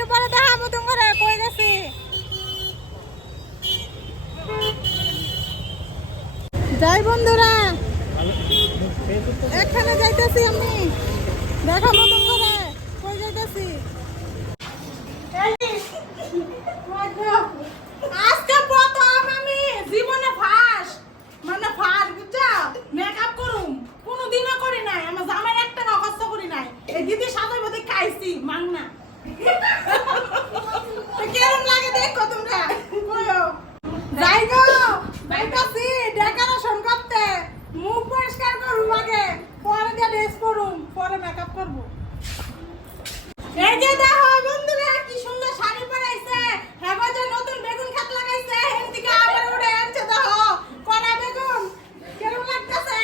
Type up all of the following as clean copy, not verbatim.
একটু পরে দেখাবো তোমরা কই গেছি। যাই বন্ধুরা, এখানে যাইতেছি আমি, দেখাবো তোমরা কই যাইতেছি। আজকে প্রথম আমি জীবনে ফার্স্ট বুঝছো মেকআপ করুম, কোনোদিনও করি নাই। আমার জামাই একটা নকশা করি নাই। এই দিদি সাজাই বদে খাইছি মাংনা। তো কেমন লাগে দেখো তোমরা, কইও। যাই গো, যাইতাছি ডেকোরেশন করতে। মুখ পরিষ্কার করুম আগে, পরে দিয়ে ড্রেস পরুম, পরে মেকআপ করব। এই যে দেখো বন্ধুরা কি সুন্দর শাড়ি পরাইছে। হ্যাঁ যে নতুন বেগুন ক্ষেত লাগাইছে, এদিকে আবার উড়ে আনছে দেখো কড়া বেগুন। কেমন লাগতেছে?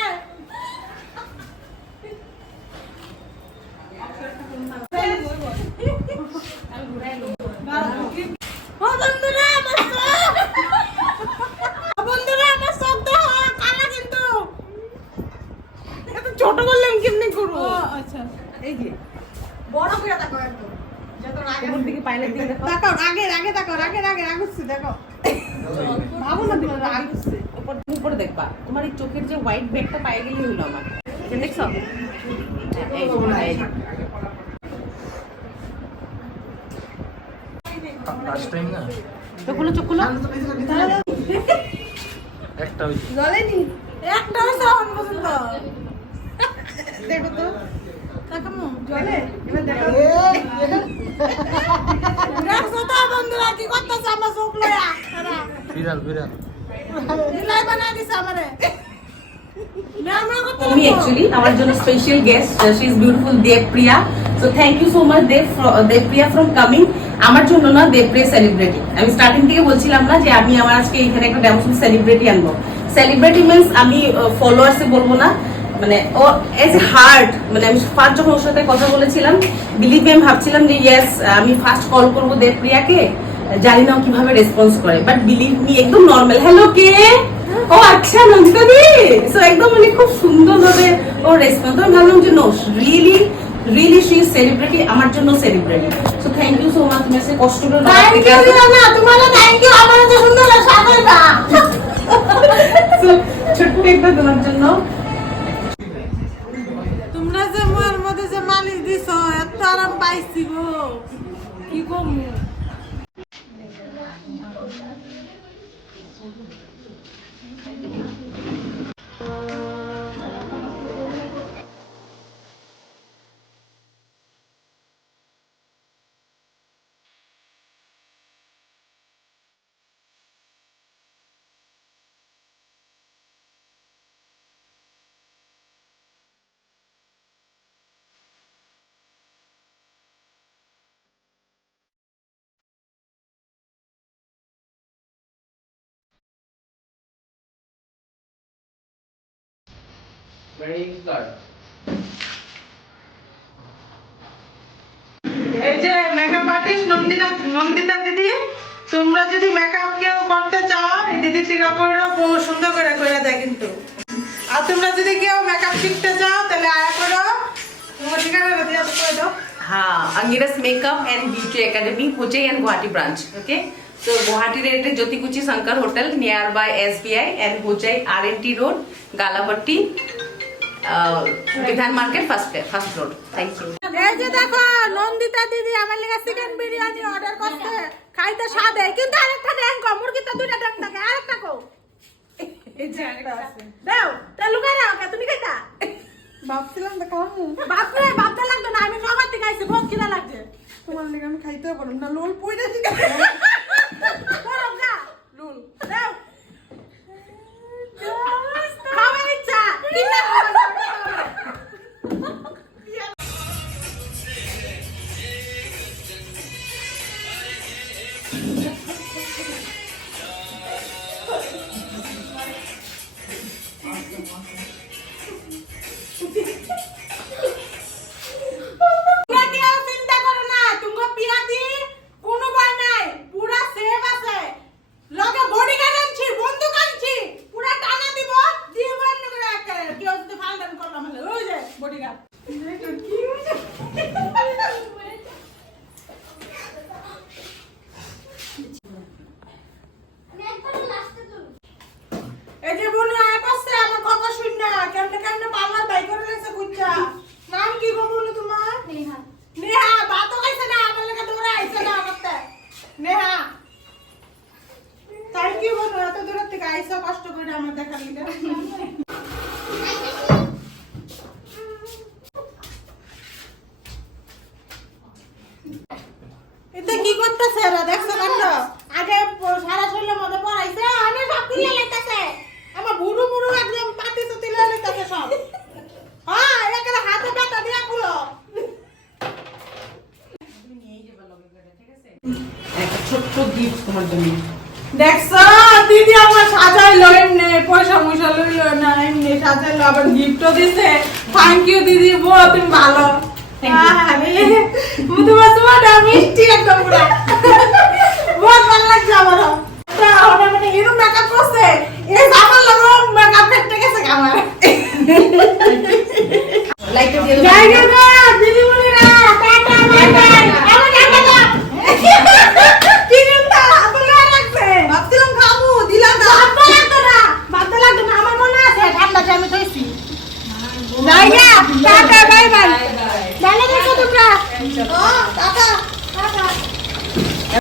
ও বন্ধুরা আমার চোখ দেখো কালা, কিন্তু এত ছোট করলাম কেমনে করবো? আচ্ছা এই যে বড় করে দেখো একদম, যত আগে ওর দিকে পাইলে দিকে দেখো, দেখো আগে দেখো, আগে আগুচ্ছে দেখো, ভাবো না দিকে আগুচ্ছে। উপরে দেখবা তোমার এই চোখের যে হোয়াইট ব্যাগটা পাই গেলেই হলো আমার। এটা দেখছো? লাস্ট টাইম না চোখগুলো চোখগুলো একটা হইছে জ্বলেনি, একটা হইছে এখন পর্যন্ত। দেখো তো কাকামু জ্বলে, এবার দেখো। দেখছো তো বন্ধুরা কি করতেছে আমার চোখ লয়া, বিড়াল দিলাই বানাই দিছে আমারে। আমি অ্যাকচুয়ালি আমার জন্য special guest, she is beautiful Debapriya. So thank you so much Debapriya from coming. আমার জন্য না দেবপ্রিয়া সেলিব্রিটি। আমি স্টার্টিং থেকে বলছিলাম না যে আমি আমার আজকে এখানে একটা ড্যামোসন সেলিব্রিটি আনবো। সেলিব্রিটি মিন্স আমি ফলোয়ার্সে বলবো না, মানে ও এজ এ হার্ট। মানে আমি ফার্স্ট যখন ওর সাথে কথা বলেছিলাম, বিলিভ মি, আমি ভাবছিলাম যে ইয়েস আমি ফার্স্ট কল করবো দেবপ্রিয়াকে, জানি না কিভাবে রেসপন্স করে, বাট বিলিভ মি একদম নর্মাল হ্যালো কে, ও আচ্ছা নন্দিতা দি, সো একদম মানে খুব সুন্দর ভাবে ও রেসপন্স। আমি ভাবলাম যে no really she is celebrity, আমার জন্য celebrity. So thank you so much. তুমি এসে কষ্ট করে থ্যাংক ইউ না, তোমার থ্যাংক ইউ, আমার তো সুন্দর সাজাইবা। সো ছোট্ট একটা তোমার জন্য। তোমরা যে মোর মধ্যে যে মালিশ দিছো, এত আরাম পাইছি গো, কি কমু। এই যে মেকআপ আর্টিস্ট নন্দিতা দিদি, তোমরা যদি মেকআপ কেউ করতে চাও এই দিদি থেকে করো, বহু সুন্দর করে করে দেয় কিন্তু। আর তোমরা যদি কেউ মেকআপ শিখতে চাও তাহলে আয়া করো, তোমার ঠিকানা দিয়ে করে দাও। हाँ, Angiras makeup and beauty academy कोचे and Guwahati branch. Okay, so Guwahati रेट Jyotikuchi Shankar hotel near by SBI and कोचे RNT रोड गालापट्टी विधान market first road. Thank you. এই যে দেখো নন্দিতা দিদি আমার লাগা চিকেন বিরিয়ানি অর্ডার করতে, খাইতে স্বাদ হয়, কিন্তু আরেকটা ড্যাং কো, মুরগিতে দুইটা ড্যাং থাকে, আরেকটা কো। এই যে আরেকটা আছে, দাও তালু করে ওকে, তুমি খাইতা? ভাবছিলাম তো খাবো, ভাবতে লাগতো না, আমি নগদ থেকে আইছি, বহুত খিদা লাগছে। তোমার লাগা আমি খাইতে পারব না, লোল পয়দা দিতে বড় গা লোল দাও। খাওয়ার ইচ্ছা কিনা ফালতু এটা কি করতেছে এরা দেখছো কাণ্ড আগে সারা শরীরের মধ্যে পড়াইছে আমি সব কিনে লাইতাছে আমার বুড়ো মুড়ো একদম পাতি চুতি লয়ে লাইতাছে সব হ্যাঁ একেবারে হাতে ব্যথা দিয়া গুলো একটা ছোট্ট গিফট তোমার জন্য। দেখছো দিদি আমার সাজাইলো এমনি পয়সা ময়সা লইলো না এমনি সাজাইলো আবার গিফটও দিছে থ্যাংক ইউ দিদি বড় তুমি ভালো Thank you. তোমার